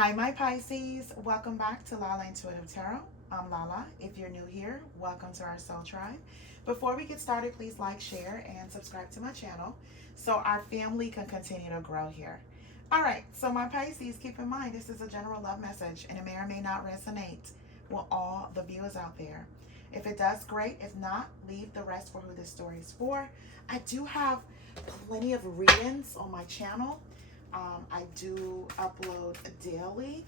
Hi, my Pisces. Welcome back to Lala Intuitive Tarot. I'm Lala. If you're new here, welcome to our soul tribe. Before we get started, please like, share, and subscribe to my channel so our family can continue to grow here. All right, so my Pisces, keep in mind this is a general love message and it may or may not resonate with all the viewers out there. If it does, great. If not, leave the rest for who this story is for. I do have plenty of readings on my channel. I do upload daily.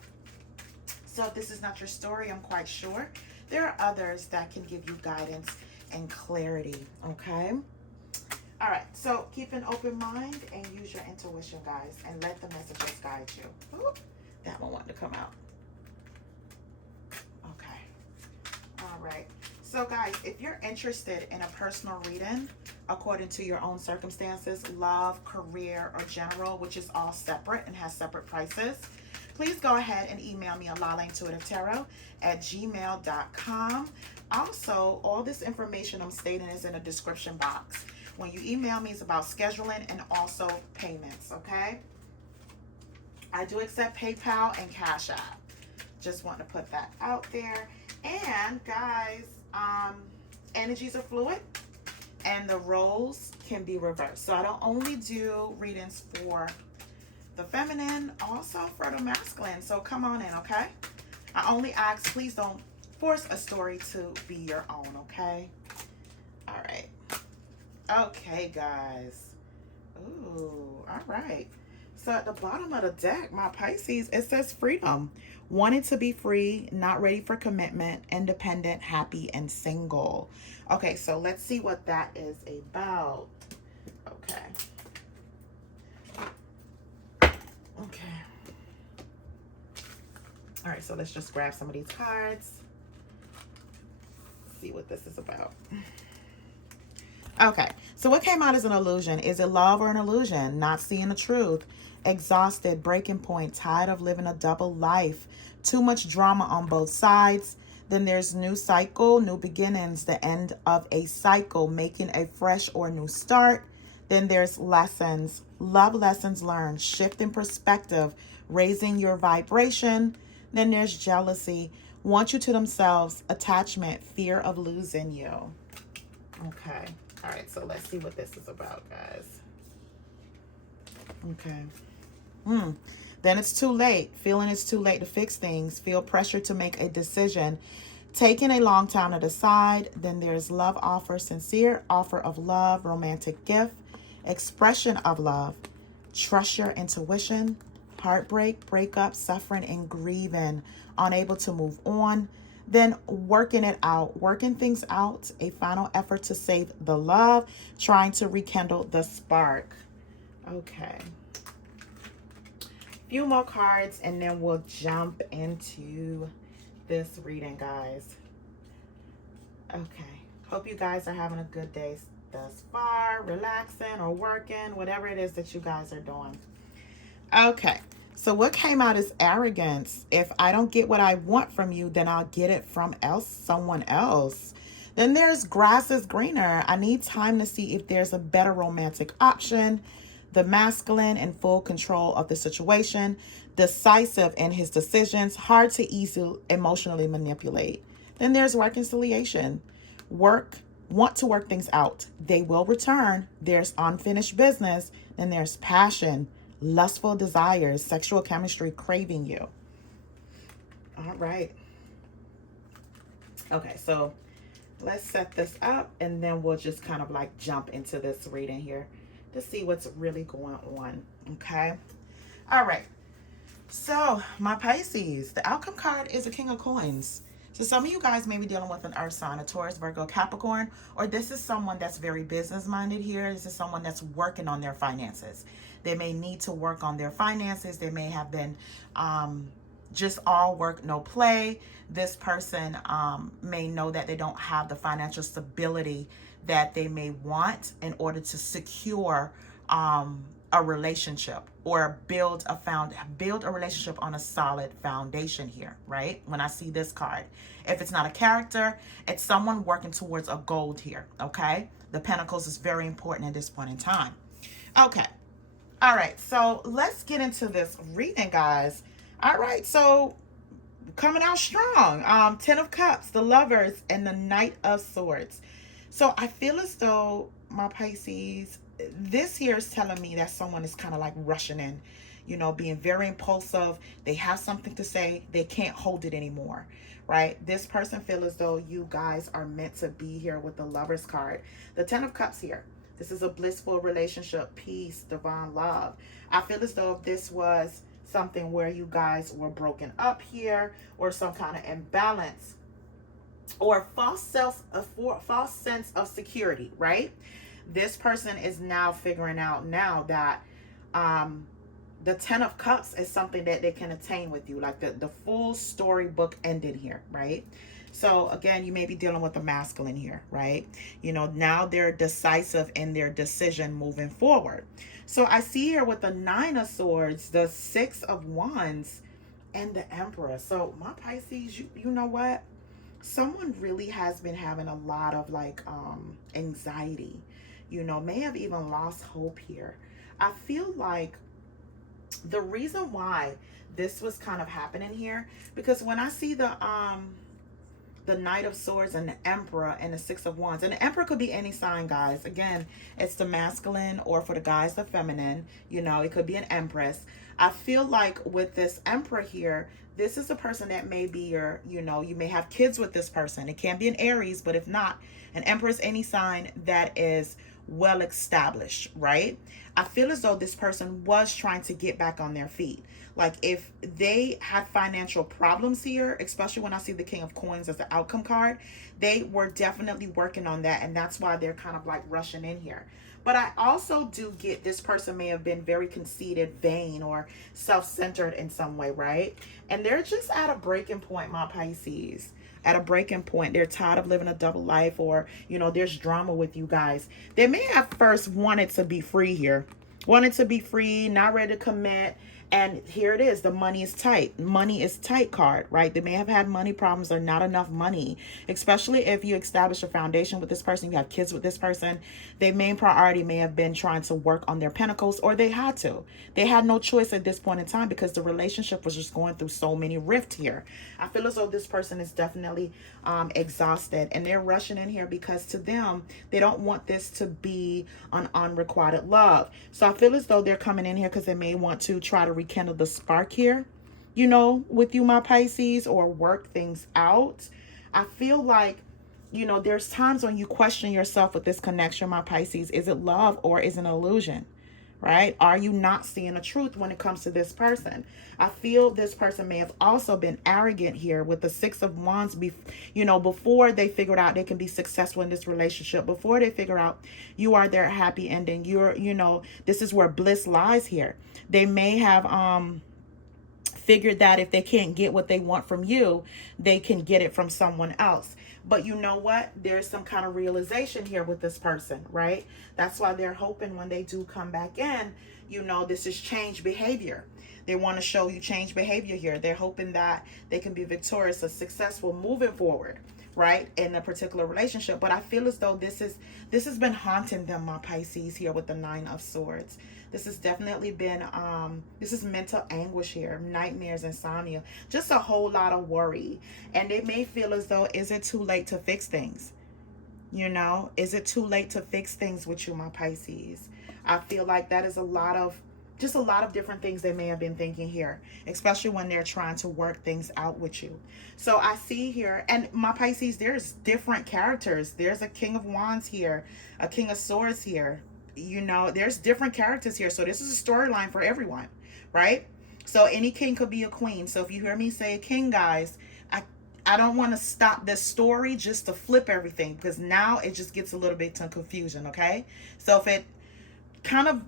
So if this is not your story, I'm quite sure there are others that can give you guidance and clarity, okay? All right, so keep an open mind and use your intuition, guys, and let the messages guide you. Ooh, that one wanted to come out. Okay. All right. So, guys, if you're interested in a personal reading according to your own circumstances, love, career, or general, which is all separate and has separate prices, please go ahead and email me at lalaintuitivetarot@gmail.com. Also, all this information I'm stating is in a description box. When you email me, it's about scheduling and also payments, okay? I do accept PayPal and Cash App. Just want to put that out there. And, guys, energies are fluid and the roles can be reversed. So I don't only do readings for the feminine, also for the masculine. So come on in, okay? I only ask, please don't force a story to be your own, okay? All right. Okay, guys. Ooh, all right. So at the bottom of the deck, my Pisces, it says freedom. Wanting to be free, not ready for commitment, independent, happy, and single. Okay, so let's see what that is about. Okay. Okay. All right, so let's just grab some of these cards. See what this is about. Okay, so what came out as an illusion? Is it love or an illusion? Not seeing the truth. Exhausted, breaking point, tired of living a double life. Too much drama on both sides. Then there's new cycle, new beginnings, the end of a cycle, making a fresh or new start. Then there's lessons, love lessons learned, shift in perspective, raising your vibration. Then there's jealousy, want you to themselves, attachment, fear of losing you. Okay. All right, so let's see what this is about, guys. Okay. Then it's too late. Feeling it's too late to fix things. Feel pressure to make a decision. Taking a long time to decide. Then there's love offer, sincere offer of love, romantic gift, expression of love. Trust your intuition. Heartbreak, breakup, suffering, and grieving. Unable to move on. Then working it out, working things out, a final effort to save the love, trying to rekindle the spark. Okay. Few more cards and then we'll jump into this reading, guys. Okay. Hope you guys are having a good day thus far, relaxing or working, whatever it is that you guys are doing. Okay. So what came out is arrogance. If I don't get what I want from you, then I'll get it from someone else. Then there's grass is greener. I need time to see if there's a better romantic option. The masculine in full control of the situation. Decisive in his decisions. Hard to easily emotionally manipulate. Then there's reconciliation. Want to work things out. They will return. There's unfinished business. Then there's passion. Lustful desires, sexual chemistry, craving you. All right. Okay, so let's set this up and then we'll just kind of like jump into this reading here to see what's really going on. Okay. All right. So my Pisces, the outcome card is a King of Coins. So some of you guys may be dealing with an earth sign, a Taurus, Virgo, Capricorn, or this is someone that's very business minded here. This is someone that's working on their finances. They may need to work on their finances. They may have been just all work, no play. This person may know that they don't have the financial stability that they may want in order to secure a relationship or build a relationship on a solid foundation here, right? When I see this card, if it's not a character, it's someone working towards a goal here, okay? The Pentacles is very important at this point in time. Okay. All right, so let's get into this reading, guys. All right, so coming out strong. Ten of Cups, the Lovers, and the Knight of Swords. So I feel as though, my Pisces, this here is telling me that someone is kind of like rushing in, being very impulsive. They have something to say, they can't hold it anymore, right? This person feel as though you guys are meant to be here with the Lovers card. The Ten of Cups here. This is a blissful relationship, peace, divine love. I feel as though if this was something where you guys were broken up here, or some kind of imbalance, or false sense of security, right? This person is now figuring out now that the Ten of Cups is something that they can attain with you, like the full storybook ended here, right? So again, you may be dealing with the masculine here, right? Now they're decisive in their decision moving forward. So I see here with the Nine of Swords, the Six of Wands, and the Emperor. So my Pisces, you know what? Someone really has been having a lot of like anxiety, may have even lost hope here. I feel like the reason why this was kind of happening here, because when I see the Knight of Swords and the Emperor and the Six of Wands, and the Emperor could be any sign, guys. Again, it's the masculine, or for the guys, the feminine. It could be an Empress. I feel like with this Emperor here, this is a person that may be your, you may have kids with this person. It can be an Aries, but if not, an Empress, any sign that is well established, right? I feel as though this person was trying to get back on their feet. Like if they had financial problems here, especially when I see the King of Coins as the outcome card, they were definitely working on that. And that's why they're kind of like rushing in here. But I also do get this person may have been very conceited, vain, or self-centered in some way, right? And they're just at a breaking point, my Pisces. At a breaking point. They're tired of living a double life, or, there's drama with you guys. They may have first wanted to be free here. Wanted to be free, not ready to commit. And here it is. The money is tight. Money is tight card, right? They may have had money problems or not enough money, especially if you establish a foundation with this person, you have kids with this person. Their main priority may have been trying to work on their pentacles, or they had to. They had no choice at this point in time because the relationship was just going through so many rifts here. I feel as though this person is definitely exhausted, and they're rushing in here because to them, they don't want this to be an unrequited love. So I feel as though they're coming in here because they may want to try to rekindle the spark here, with you, my Pisces, or work things out. I feel like, there's times when you question yourself with this connection, my Pisces. Is it love or is it an illusion? Right? Are you not seeing the truth when it comes to this person? I feel this person may have also been arrogant here with the Six of Wands, before they figured out they can be successful in this relationship, before they figure out you are their happy ending. This is where bliss lies here. They may have figured that if they can't get what they want from you, they can get it from someone else. But you know what? There's some kind of realization here with this person, right? That's why they're hoping when they do come back in, this is change behavior. They want to show you change behavior here. They're hoping that they can be victorious or successful moving forward, right, in a particular relationship. But I feel as though this has been haunting them, my Pisces, here with the Nine of Swords. This has definitely been, this is mental anguish here, nightmares, insomnia, just a whole lot of worry. And they may feel as though, is it too late to fix things? Is it too late to fix things with you, my Pisces? I feel like that is a lot of different things they may have been thinking here, especially when they're trying to work things out with you. So I see here, and my Pisces, there's different characters. There's a King of Wands here, a King of Swords here. There's different characters here. So this is a storyline for everyone, right? So any king could be a queen. So if you hear me say a king, guys, I don't want to stop this story just to flip everything, because now it just gets a little bit to confusion, okay? So if it kind of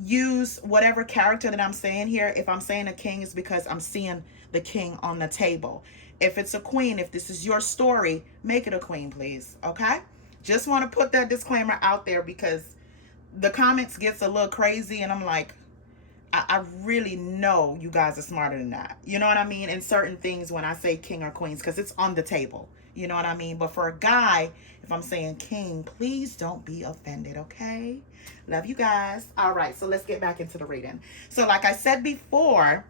use whatever character that I'm saying here, if I'm saying a king, is because I'm seeing the king on the table. If it's a queen, if this is your story, make it a queen, please, okay? Just want to put that disclaimer out there because the comments gets a little crazy, and I'm like, I really know you guys are smarter than that. You know what I mean? In certain things when I say king or queens, because it's on the table. You know what I mean? But for a guy, if I'm saying king, please don't be offended, okay? Love you guys. All right, so let's get back into the reading. So like I said before,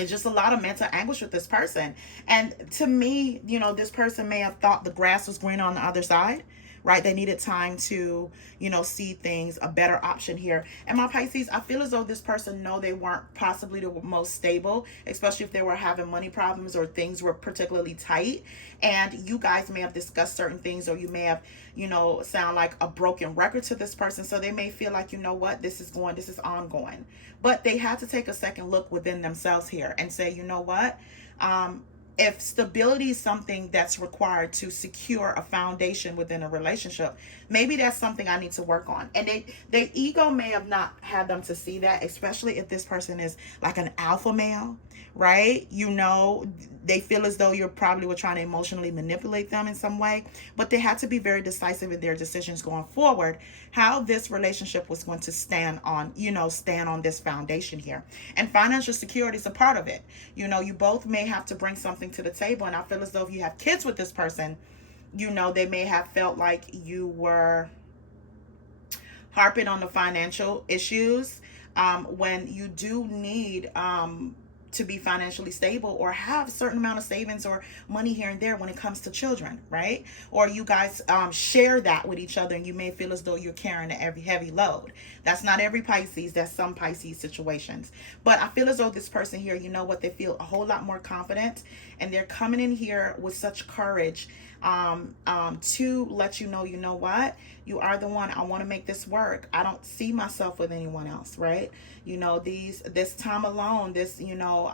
it's just a lot of mental anguish with this person. And to me, you know, this person may have thought the grass was greener on the other side, right? They needed time to, you know, see things, a better option here. And my Pisces, I feel as though this person know they weren't possibly the most stable, especially if they were having money problems or things were particularly tight. And you guys may have discussed certain things, or you may have, you know, sound like a broken record to this person. So they may feel like, you know what, this is ongoing. But they had to take a second look within themselves here and say, you know what, if stability is something that's required to secure a foundation within a relationship, maybe that's something I need to work on. And their ego may have not had them to see that, especially if this person is like an alpha male, right? You know, they feel as though you're probably were trying to emotionally manipulate them in some way, but they had to be very decisive in their decisions going forward, how this relationship was going to stand on, you know, stand on this foundation here. And financial security is a part of it. You know, you both may have to bring something to the table. And I feel as though if you have kids with this person, you know, they may have felt like you were harping on the financial issues, when you do need to be financially stable or have a certain amount of savings or money here and there when it comes to children, right? Or you guys share that with each other, and you may feel as though you're carrying a heavy load. That's not every Pisces. That's some Pisces situations. But I feel as though this person here, you know what, they feel a whole lot more confident, and they're coming in here with such courage to let you know what, you are the one. I want to make this work. I don't see myself with anyone else, right? You know, this time alone, this, you know,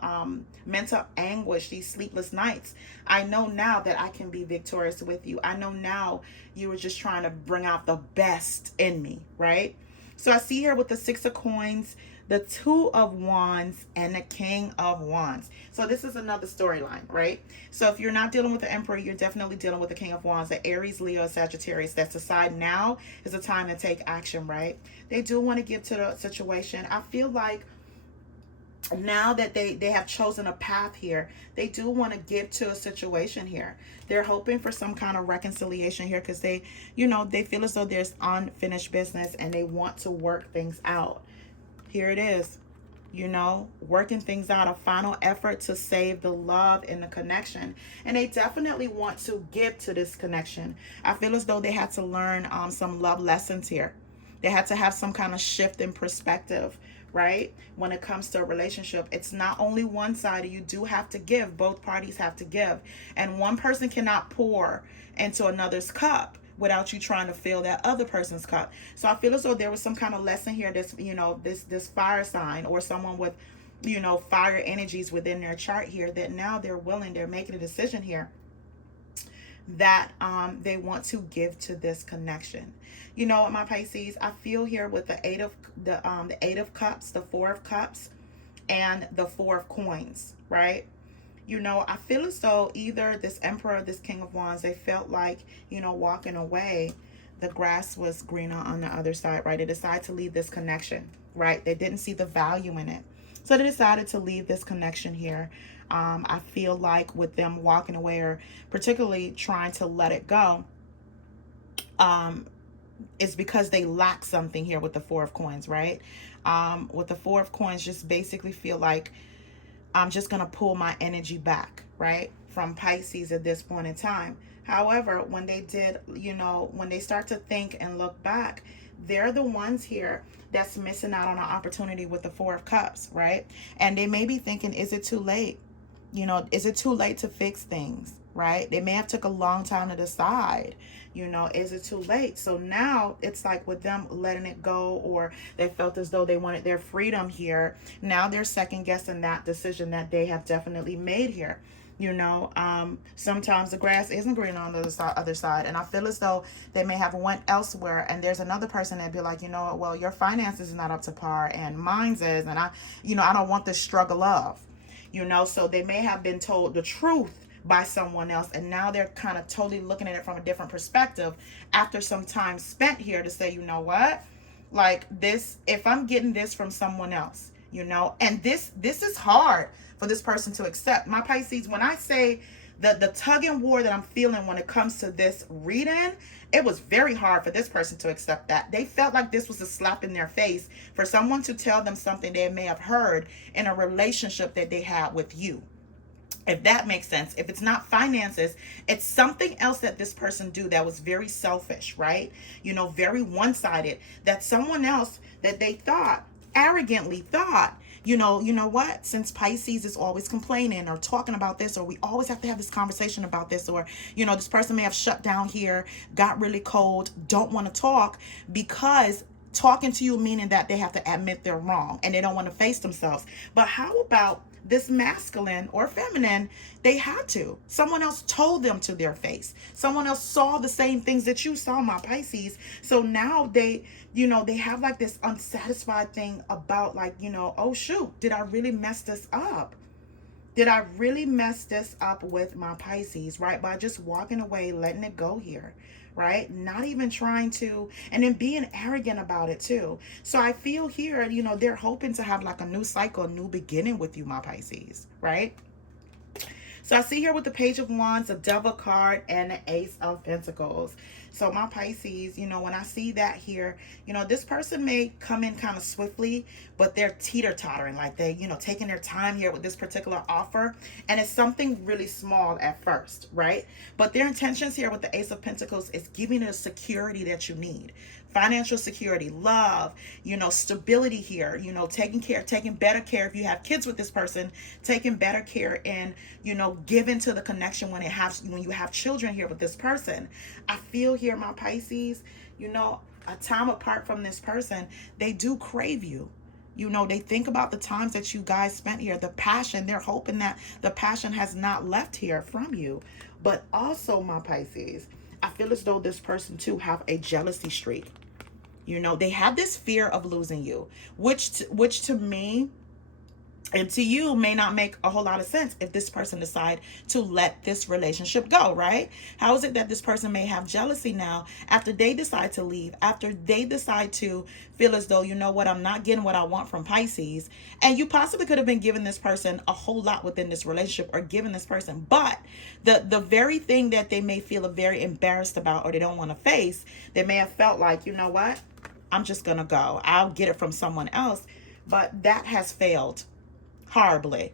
mental anguish, these sleepless nights, I know now that I can be victorious with you. I know now you were just trying to bring out the best in me, right? So I see here with the Six of Coins, the Two of Wands, and the King of Wands. So this is another storyline, right? So if you're not dealing with the Emperor, you're definitely dealing with the King of Wands, the Aries, Leo, Sagittarius. That's the side. Now is the time to take action, right? They do want to give to the situation. I feel like now that they have chosen a path here, they do want to give to a situation here. They're hoping for some kind of reconciliation here because they, you know, they feel as though there's unfinished business and they want to work things out. Here it is, you know, working things out, a final effort to save the love and the connection. And they definitely want to give to this connection. I feel as though they had to learn some love lessons here. They had to have some kind of shift in perspective, right? When it comes to a relationship, it's not only one side. You do have to give. Both parties have to give. And one person cannot pour into another's cup without you trying to fill that other person's cup. So I feel as though there was some kind of lesson here, this, you know, this fire sign or someone with, you know, fire energies within their chart here, that now they're making a decision here that they want to give to this connection. You know what, my Pisces, I feel here with the Eight of Cups, the Four of Cups, and the Four of Coins, right? You know, I feel as though either this Emperor or this King of Wands, they felt like, you know, walking away, the grass was greener on the other side, right? They decided to leave this connection, right? They didn't see the value in it. So they decided to leave this connection here. I feel like with them walking away or particularly trying to let it go, it's because they lack something here with the Four of Coins, right? With the Four of Coins, just basically feel like I'm just going to pull my energy back, right, from Pisces at this point in time. However, when they did, you know, when they start to think and look back, they're the ones here that's missing out on an opportunity with the Four of Cups, right? And they may be thinking, is it too late? You know, is it too late to fix things, right? They may have took a long time to decide, you know, is it too late? So now it's like with them letting it go, or they felt as though they wanted their freedom here. Now they're second guessing that decision that they have definitely made here. You know, sometimes the grass isn't green on the other side. And I feel as though they may have went elsewhere, and there's another person that'd be like, you know what, well, your finances is not up to par and mine's is, and I don't want this struggle of, you know. So they may have been told the truth by someone else, and now they're kind of totally looking at it from a different perspective after some time spent here to say, you know what, like this, if I'm getting this from someone else, you know, and this is hard for this person to accept. My Pisces, when I say The tug and war that I'm feeling when it comes to this reading, it was very hard for this person to accept that. They felt like this was a slap in their face for someone to tell them something they may have heard in a relationship that they had with you. If that makes sense. If it's not finances, it's something else that this person do that was very selfish, right? Very one-sided, that someone else that they thought, arrogantly thought, you know what, since Pisces is always complaining or talking about this, or we always have to have this conversation about this, or this person may have shut down here, got really cold, don't want to talk, because talking to you meaning that they have to admit they're wrong and they don't want to face themselves. But how about this masculine or feminine? They had to. Someone else told them to their face. Someone else saw the same things that you saw, my Pisces. So now they have like this unsatisfied thing about like, oh shoot, did I really mess this up? Did I really mess this up with my Pisces, right? By just walking away, letting it go here, right? Not even trying to, and then being arrogant about it too. So I feel here, they're hoping to have like a new cycle, a new beginning with you, my Pisces, right? So I see here with the Page of Wands, the Devil card, and the Ace of Pentacles. So my Pisces, when I see that here, this person may come in kind of swiftly, but they're teeter-tottering, like they, taking their time here with this particular offer. And it's something really small at first, right? But their intentions here with the Ace of Pentacles is giving you the security that you need. Financial security, love, stability here, taking better care. If you have kids with this person, taking better care and, giving to the connection when you have children here with this person. I feel here, my Pisces, a time apart from this person, they do crave you. They think about the times that you guys spent here, the passion. They're hoping that the passion has not left here from you. But also, my Pisces, I feel as though this person too have a jealousy streak. They have this fear of losing you, which to me and to you may not make a whole lot of sense if this person decide to let this relationship go, right? How is it that this person may have jealousy now after they decide to leave, after they decide to feel as though, I'm not getting what I want from Pisces, and you possibly could have been giving this person a whole lot within this relationship or giving this person, but the very thing that they may feel very embarrassed about or they don't want to face, they may have felt like, what, I'm just gonna go, I'll get it from someone else, but that has failed horribly.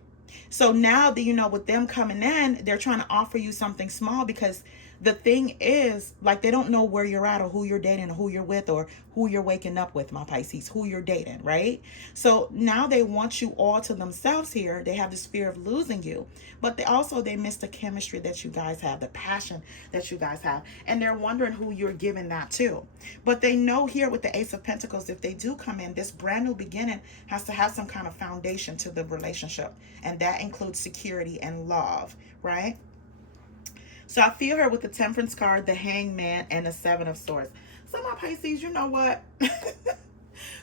So now that with them coming in, they're trying to offer you something small, because the thing is, like, they don't know where you're at or who you're dating or who you're with or who you're waking up with, my Pisces, who you're dating, right? So now they want you all to themselves here. They have this fear of losing you, but they miss the chemistry that you guys have, the passion that you guys have, and they're wondering who you're giving that to. But they know here with the Ace of Pentacles, if they do come in, this brand new beginning has to have some kind of foundation to the relationship, and that includes security and love, right? So I feel her with the Temperance card, the Hangman, and the Seven of Swords. So my Pisces, you know what?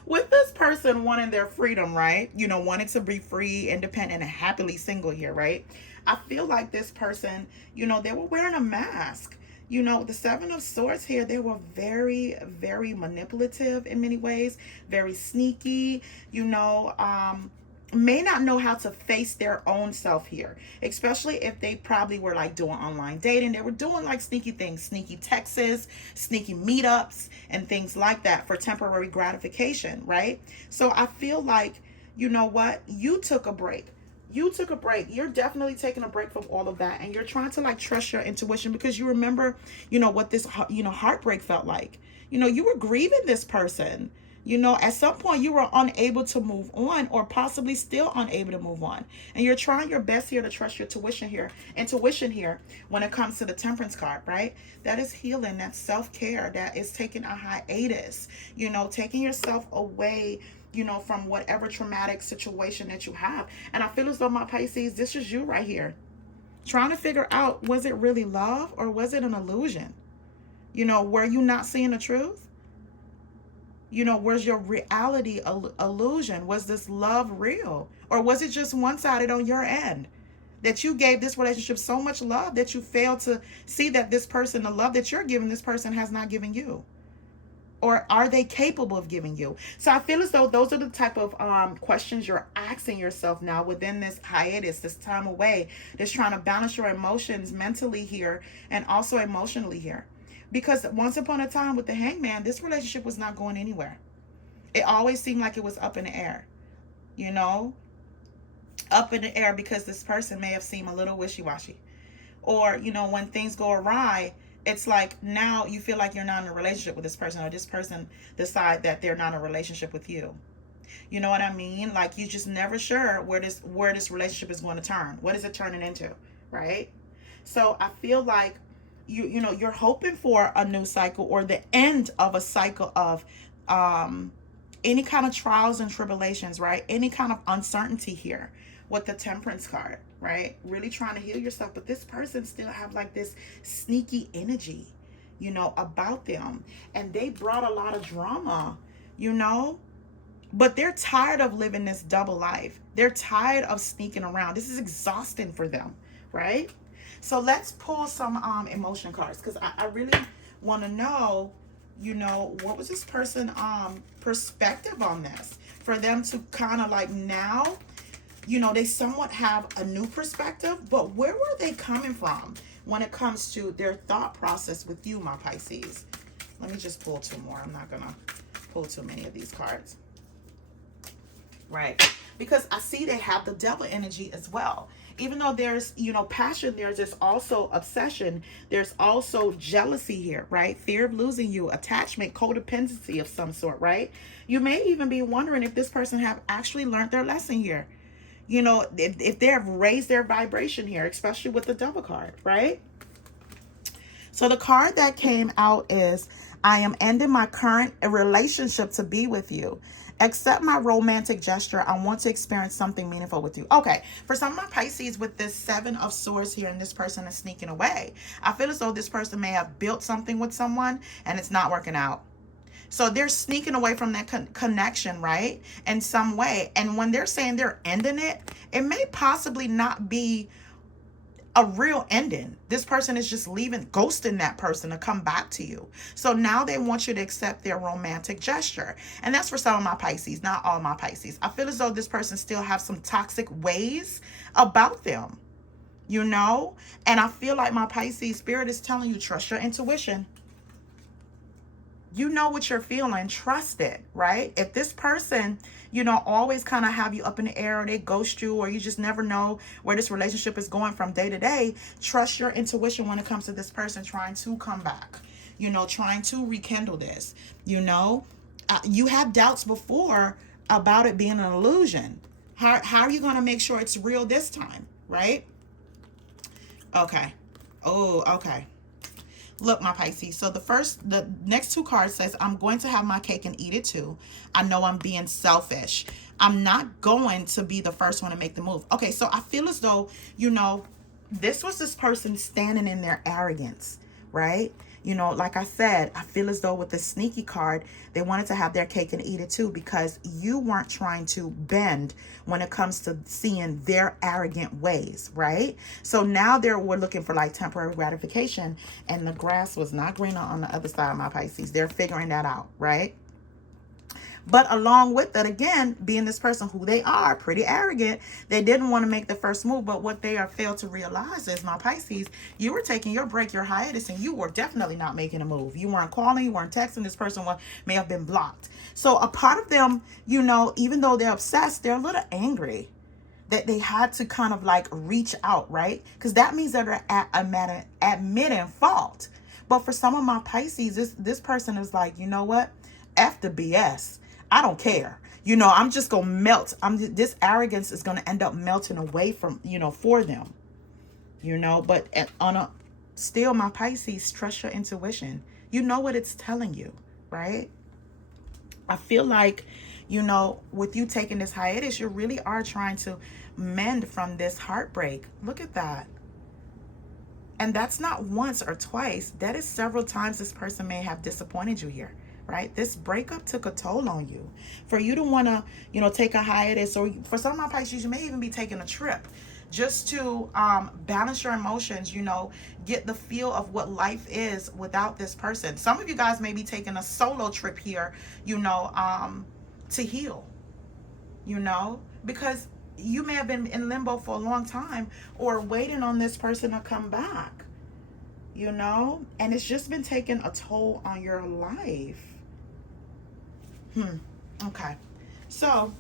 With this person wanting their freedom, right? Wanting to be free, independent, and happily single here, right? I feel like this person, they were wearing a mask. The Seven of Swords here, they were very, very manipulative in many ways, very sneaky, may not know how to face their own self here, especially if they probably were like doing online dating. They were doing like sneaky things, sneaky texts, sneaky meetups, and things like that for temporary gratification, right? So I feel like, what, you took a break. You're definitely taking a break from all of that, and you're trying to like trust your intuition, because you remember, what this, heartbreak felt like. You were grieving this person. At some point you were unable to move on, or possibly still unable to move on. And you're trying your best here to trust your intuition here when it comes to the Temperance card, right? That is healing, that's self-care, that is taking a hiatus, taking yourself away, from whatever traumatic situation that you have. And I feel as though, my Pisces, this is you right here. Trying to figure out, was it really love or was it an illusion? Were you not seeing the truth? Was your reality illusion? Was this love real? Or was it just one-sided on your end? That you gave this relationship so much love that you failed to see that this person, the love that you're giving this person, has not given you. Or are they capable of giving you? So I feel as though those are the type of questions you're asking yourself now within this hiatus, this time away, that's trying to balance your emotions mentally here and also emotionally here. Because once upon a time with the Hangman, this relationship was not going anywhere. It always seemed like it was up in the air, you know, up in the air, because this person may have seemed a little wishy-washy. Or, you know, when things go awry, it's like now you feel like you're not in a relationship with this person, or this person decide that they're not in a relationship with you. You know what I mean? Like, you just never sure where this relationship is going to turn. What is it turning into, right? So I feel like you know, you're hoping for a new cycle, or the end of a cycle of any kind of trials and tribulations, right? Any kind of uncertainty here with the Temperance card, right? Really trying to heal yourself, but this person still have like this sneaky energy, you know, about them, and they brought a lot of drama, you know, but they're tired of living this double life. They're tired of sneaking around. This is exhausting for them, right? So let's pull some emotion cards, because I really want to know, you know, what was this person perspective on this, for them to kind of like now, you know, they somewhat have a new perspective, but where were they coming from when it comes to their thought process with you, my Pisces? Let me just pull two more. I'm not gonna pull too many of these cards, right? Because I see they have the Devil energy as well. Even though there's, you know, passion, there's also obsession, there's also jealousy here, right? Fear of losing you, attachment, codependency of some sort, right? You may even be wondering if this person have actually learned their lesson here. You know, if they have raised their vibration here, especially with the Devil card, right? So the card that came out is, I am ending my current relationship to be with you. Accept my romantic gesture. I want to experience something meaningful with you. Okay, for some of my Pisces, with this Seven of Swords here and this person is sneaking away, I feel as though this person may have built something with someone and it's not working out. So they're sneaking away from that connection, right? In some way. And when they're saying they're ending it, it may possibly not be a real ending. This person is just leaving, ghosting that person to come back to you. So now they want you to accept their romantic gesture. And that's for some of my Pisces, not all my Pisces. I feel as though this person still has some toxic ways about them, you know? And I feel like my Pisces spirit is telling you, trust your intuition. You know what you're feeling, trust it, right? If this person, you know, always kind of have you up in the air, or they ghost you, or you just never know where this relationship is going from day to day, trust your intuition when it comes to this person trying to come back, you know, trying to rekindle this, you know. You had doubts before about it being an illusion. How are you going to make sure it's real this time, right? Okay. Oh, okay. Look, my Pisces, so the next two cards says, I'm going to have my cake and eat it too. I know I'm being selfish. I'm not going to be the first one to make the move. Okay, so I feel as though, you know, this was this person standing in their arrogance, right? You know, like I said, I feel as though with the sneaky card, they wanted to have their cake and eat it too, because you weren't trying to bend when it comes to seeing their arrogant ways, right? So now we're looking for like temporary gratification, and the grass was not greener on the other side of my Pisces. They're figuring that out, right? But along with that, again, being this person who they are, pretty arrogant, they didn't want to make the first move. But what they are failed to realize is, my Pisces, you were taking your break, your hiatus, and you were definitely not making a move. You weren't calling, you weren't texting. This person may have been blocked. So a part of them, you know, even though they're obsessed, they're a little angry that they had to kind of like reach out, right? Because that means that they're admitting fault. But for some of my Pisces, this person is like, you know what? F the BS. I don't care. You know, I'm just going to melt. This arrogance is going to end up melting away from, you know, for them. You know, but still, my Pisces, trust your intuition. You know what it's telling you, right? I feel like, you know, with you taking this hiatus, you really are trying to mend from this heartbreak. Look at that. And that's not once or twice. That is several times this person may have disappointed you here. Right? This breakup took a toll on you. For you to want to, you know, take a hiatus, or for some of my Pisces, you may even be taking a trip just to balance your emotions, you know, get the feel of what life is without this person. Some of you guys may be taking a solo trip here, you know, to heal, you know, because you may have been in limbo for a long time or waiting on this person to come back, you know, and it's just been taking a toll on your life. Okay. So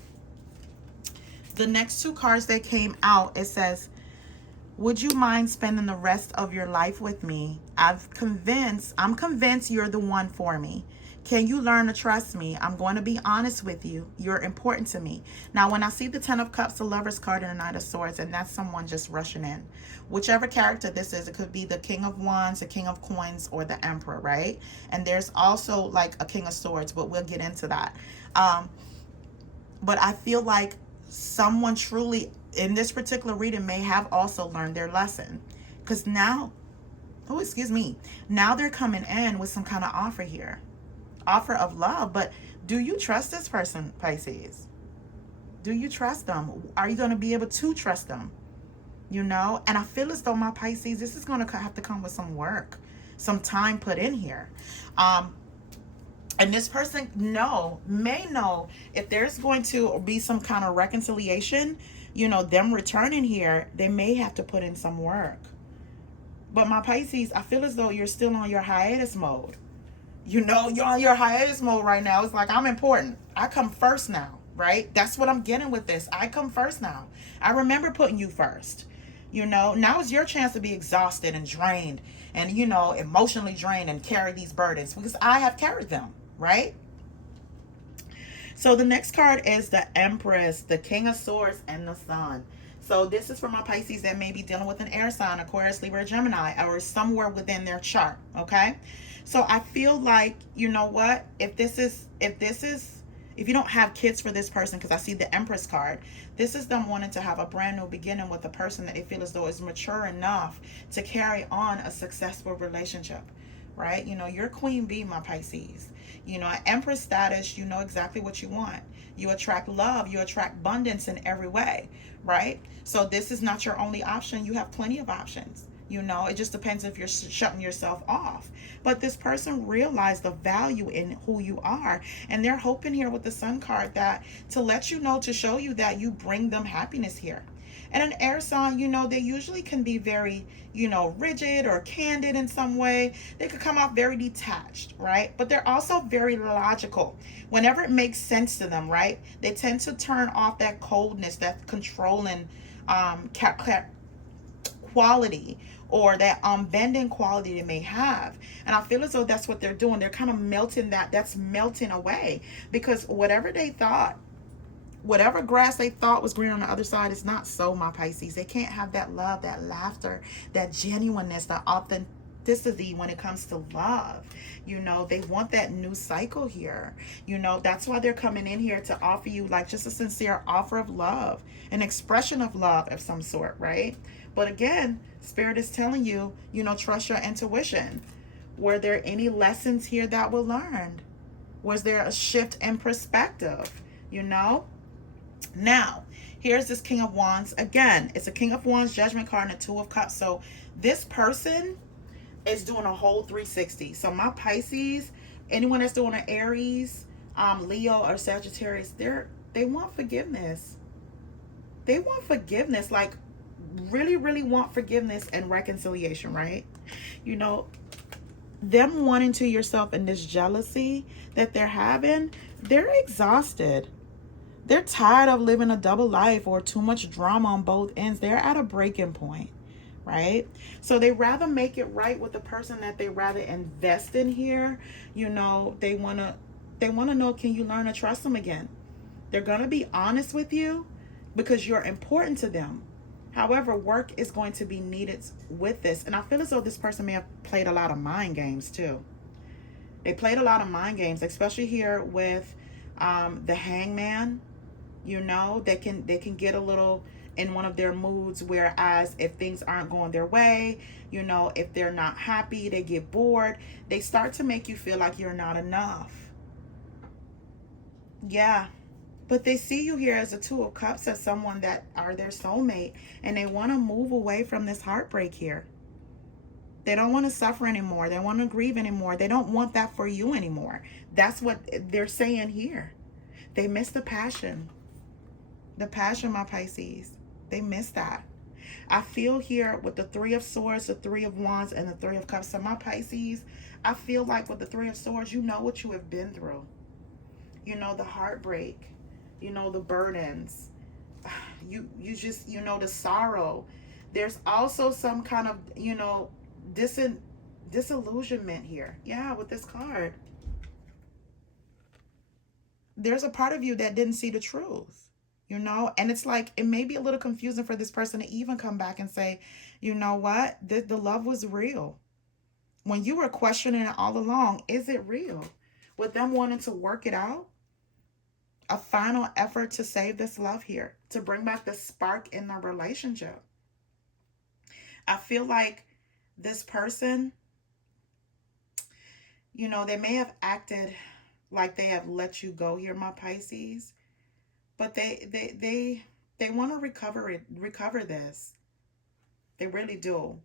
the next two cards that came out, it says, would you mind spending the rest of your life with me? I'm convinced you're the one for me. Can you learn to trust me? I'm going to be honest with you. You're important to me. Now, when I see the Ten of Cups, the Lover's card, and the Knight of Swords, and that's someone just rushing in. Whichever character this is, it could be the King of Wands, the King of Coins, or the Emperor, right? And there's also like a King of Swords, but we'll get into that. But I feel like someone truly in this particular reading may have also learned their lesson. Because now, now they're coming in with some kind of offer here. Offer of love. But do you trust this person, Pisces? Do you trust them? Are you going to be able to trust them? You know, and I feel as though, my Pisces, this is going to have to come with some work, some time put in here. And this person may know if there's going to be some kind of reconciliation, you know, them returning here, they may have to put in some work. But my Pisces, I feel as though you're still on your hiatus mode. You know, you're on your hiatus mode right now. It's like, I'm important. I come first now, right? That's what I'm getting with this. I come first now. I remember putting you first. You know, now is your chance to be exhausted and drained and, you know, emotionally drained and carry these burdens, because I have carried them, right? So the next card is the Empress, the King of Swords, and the Sun. So this is for my Pisces that may be dealing with an air sign, Aquarius, Libra, Gemini, or somewhere within their chart, okay? So I feel like, you know what, if you don't have kids for this person, because I see the Empress card, this is them wanting to have a brand new beginning with a person that they feel as though is mature enough to carry on a successful relationship, right? You know, you're Queen Bee, my Pisces. You know, Empress status, you know exactly what you want. You attract love, you attract abundance in every way, right? So this is not your only option. You have plenty of options. You know, it just depends if you're shutting yourself off. But this person realized the value in who you are. And they're hoping here with the Sun card that to let you know, to show you that you bring them happiness here. And an air sign, you know, they usually can be very, you know, rigid or candid in some way. They could come off very detached, right? But they're also very logical. Whenever it makes sense to them, right? They tend to turn off that coldness, that controlling quality, or that bending quality they may have. And I feel as though that's what they're doing. They're kind of melting that's melting away, because whatever grass they thought was green on the other side is not so, my Pisces. They can't have that love, that laughter, that genuineness, that authenticity when it comes to love. You know, they want that new cycle here. You know, that's why they're coming in here to offer you like just a sincere offer of love, an expression of love of some sort, right? But again, Spirit is telling you, you know, trust your intuition. Were there any lessons here that were learned? Was there a shift in perspective? You know? Now, here's this King of Wands. Again, it's a King of Wands, Judgment card, and a Two of Cups. So this person is doing a whole 360. So my Pisces, anyone that's doing an Aries, Leo, or Sagittarius, they want forgiveness. They want forgiveness, like really, really want forgiveness and reconciliation, right? You know, them wanting to yourself and this jealousy that they're having, they're exhausted. They're tired of living a double life or too much drama on both ends. They're at a breaking point, right? So they rather make it right with the person that they rather invest in here. You know, they want to know, can you learn to trust them again? They're going to be honest with you because you're important to them. However, work is going to be needed with this. And I feel as though this person may have played a lot of mind games too. They played a lot of mind games, especially here with the Hangman. You know, they can get a little in one of their moods, whereas if things aren't going their way, you know, if they're not happy, they get bored, they start to make you feel like you're not enough. Yeah. But they see you here as a Two of Cups, as someone that are their soulmate, and they want to move away from this heartbreak here. They don't want to suffer anymore. They don't want to grieve anymore. They don't want that for you anymore. That's what they're saying here. They miss the passion. The passion, my Pisces. They miss that. I feel here with the Three of Swords, the Three of Wands, and the Three of Cups. So my Pisces, I feel like with the Three of Swords, you know what you have been through. You know the heartbreak. You know the burdens. You just, you know, the sorrow. There's also some kind of, you know, disillusionment here. Yeah, with this card. There's a part of you that didn't see the truth, you know, and it's like, it may be a little confusing for this person to even come back and say, you know what, the love was real. When you were questioning it all along, is it real? With them wanting to work it out, a final effort to save this love here, to bring back the spark in the relationship. I feel like this person, you know, they may have acted like they have let you go here, my Pisces, but they want to recover this. They really do.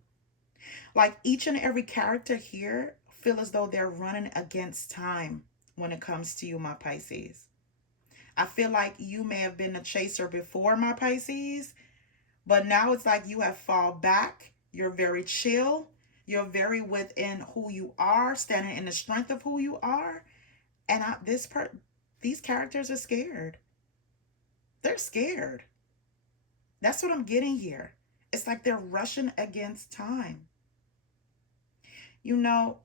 Like each and every character here feel as though they're running against time when it comes to you, my Pisces. I feel like you may have been a chaser before, my Pisces, but now it's like you have fall back. You're very chill. You're very within who you are, standing in the strength of who you are. And these characters are scared. They're scared. That's what I'm getting here. It's like they're rushing against time. You know,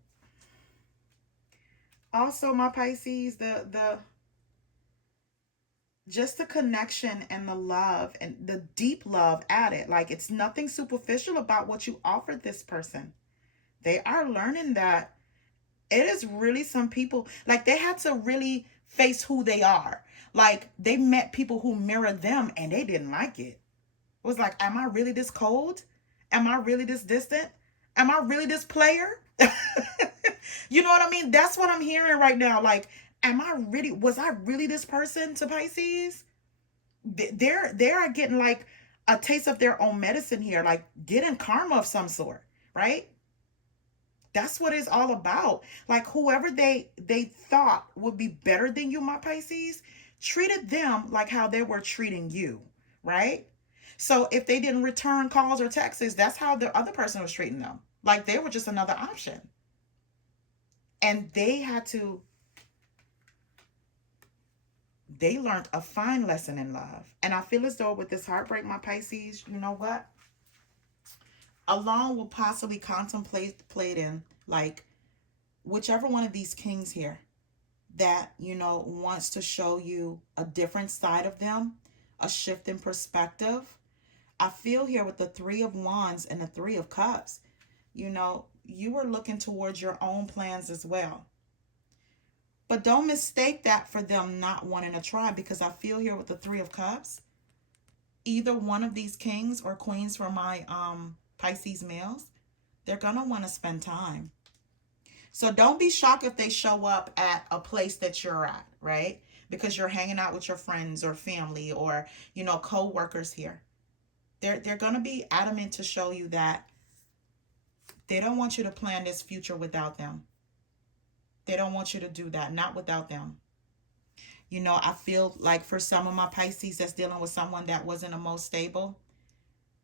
also my Pisces, just the connection and the love and the deep love added. Like it's nothing superficial about what you offered this person. They are learning that it is really some people, like they had to really face who they are. Like they met people who mirrored them and they didn't like it. It was like, am I really this cold? Am I really this distant? Am I really this player? You know what I mean? That's what I'm hearing right now. Like, was I really this person to Pisces? They're getting like a taste of their own medicine here, like getting karma of some sort, right? That's what it's all about. Like whoever they thought would be better than you, my Pisces, treated them like how they were treating you, right? So if they didn't return calls or texts, that's how the other person was treating them. Like they were just another option. And they learned a fine lesson in love. And I feel as though with this heartbreak, my Pisces, you know what? Along will possibly contemplating like whichever one of these kings here that, you know, wants to show you a different side of them, a shift in perspective. I feel here with the Three of Wands and the Three of Cups, you know, you were looking towards your own plans as well. But don't mistake that for them not wanting to try, because I feel here with the Three of Cups, either one of these kings or queens for my Pisces males, they're going to want to spend time. So don't be shocked if they show up at a place that you're at, right? Because you're hanging out with your friends or family or, you know, co-workers here. They're going to be adamant to show you that they don't want you to plan this future without them. They don't want you to do that, not without them. You know, I feel like for some of my Pisces that's dealing with someone that wasn't the most stable,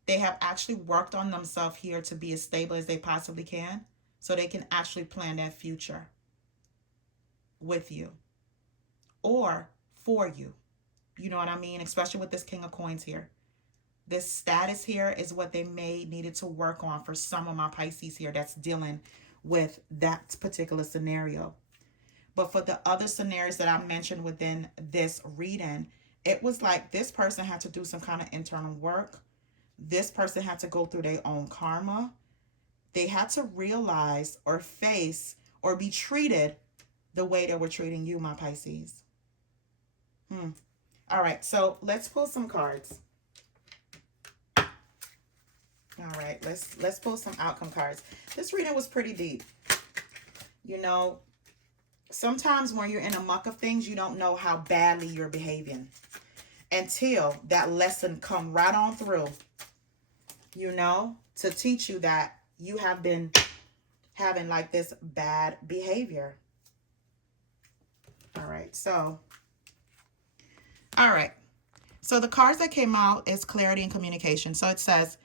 they have actually worked on themselves here to be as stable as they possibly can so they can actually plan that future with you or for you. You know what I mean? Especially with this King of Coins here. This status here is what they may needed to work on for some of my Pisces here that's dealing with that particular scenario. But for the other scenarios that I mentioned within this reading, it was like this person had to do some kind of internal work. This person had to go through their own karma. They had to realize or face or be treated the way they were treating you, my Pisces. All right, so let's pull some cards. All right, let's pull some outcome cards. This reading was pretty deep. You know, sometimes when you're in a muck of things, you don't know how badly you're behaving. until that lesson come right on through, to teach you that you have been having like this bad behavior. All right. So the cards that came out is clarity and communication. So it says,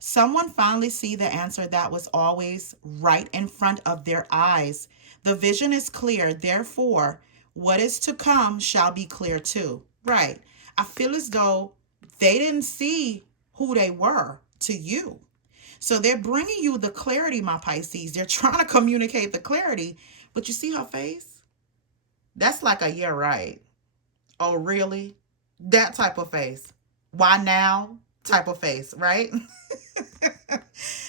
someone finally see the answer that was always right in front of their eyes. The vision is clear. Therefore, what is to come shall be clear too. Right. I feel as though they didn't see who they were to you. So they're bringing you the clarity, my Pisces. They're trying to communicate the clarity. But you see her face? That's like a yeah, right. Oh, really? That type of face. Why now? Type of face, right?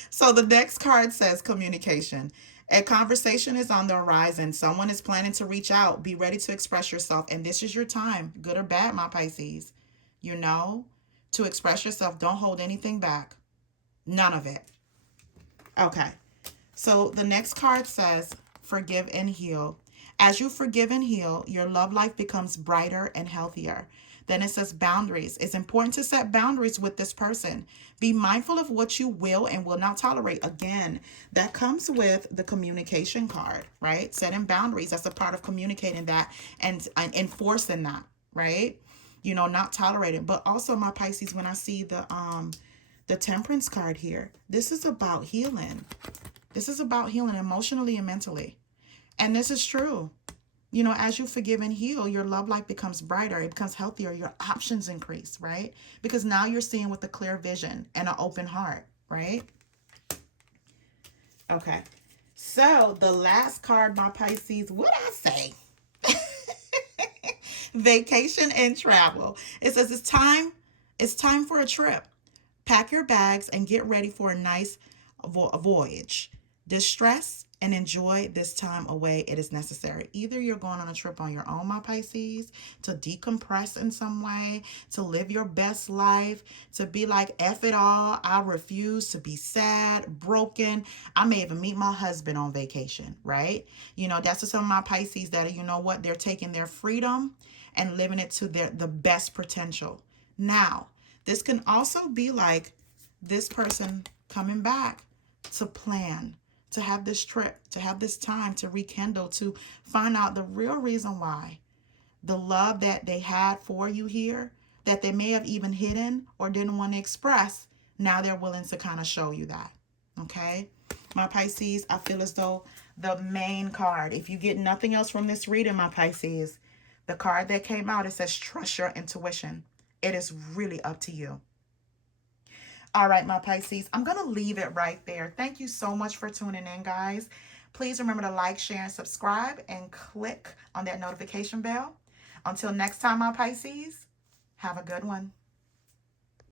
So the next card says communication. A conversation is on the horizon. Someone is planning to reach out. Be ready to express yourself. And this is your time, good or bad, my Pisces. To express yourself. Don't hold anything back. None of it. Okay. So the next card says forgive and heal. As you forgive and heal, your love life becomes brighter and healthier. Then it says boundaries. It's important to set boundaries with this person. Be mindful of what you will and will not tolerate. Again, that comes with the communication card, right? Setting boundaries. That's a part of communicating that and enforcing that, right? Not tolerating. But also, my Pisces, when I see the Temperance card here, this is about healing. This is about healing emotionally and mentally. And this is true. As you forgive and heal, your love life becomes brighter. It becomes healthier. Your options increase, right? Because now you're seeing with a clear vision and an open heart, right? Okay. So the last card, my Pisces, what I say? Vacation and travel. It says it's time for a trip. Pack your bags and get ready for a nice voyage. Distress and enjoy this time away. It is necessary. Either you're going on a trip on your own, my Pisces, to decompress in some way, to live your best life, to be like, F it all. I refuse to be sad, broken. I may even meet my husband on vacation, right? That's what some of my Pisces that are, they're taking their freedom and living it to the best potential. Now, this can also be like this person coming back to plan, to have this trip, to have this time to rekindle, to find out the real reason why. The love that they had for you here, that they may have even hidden or didn't want to express, now they're willing to kind of show you that. Okay? My Pisces, I feel as though the main card, if you get nothing else from this reading, my Pisces, the card that came out, it says trust your intuition. It is really up to you. All right, my Pisces, I'm going to leave it right there. Thank you so much for tuning in, guys. Please remember to like, share, and subscribe, and click on that notification bell. Until next time, my Pisces, have a good one.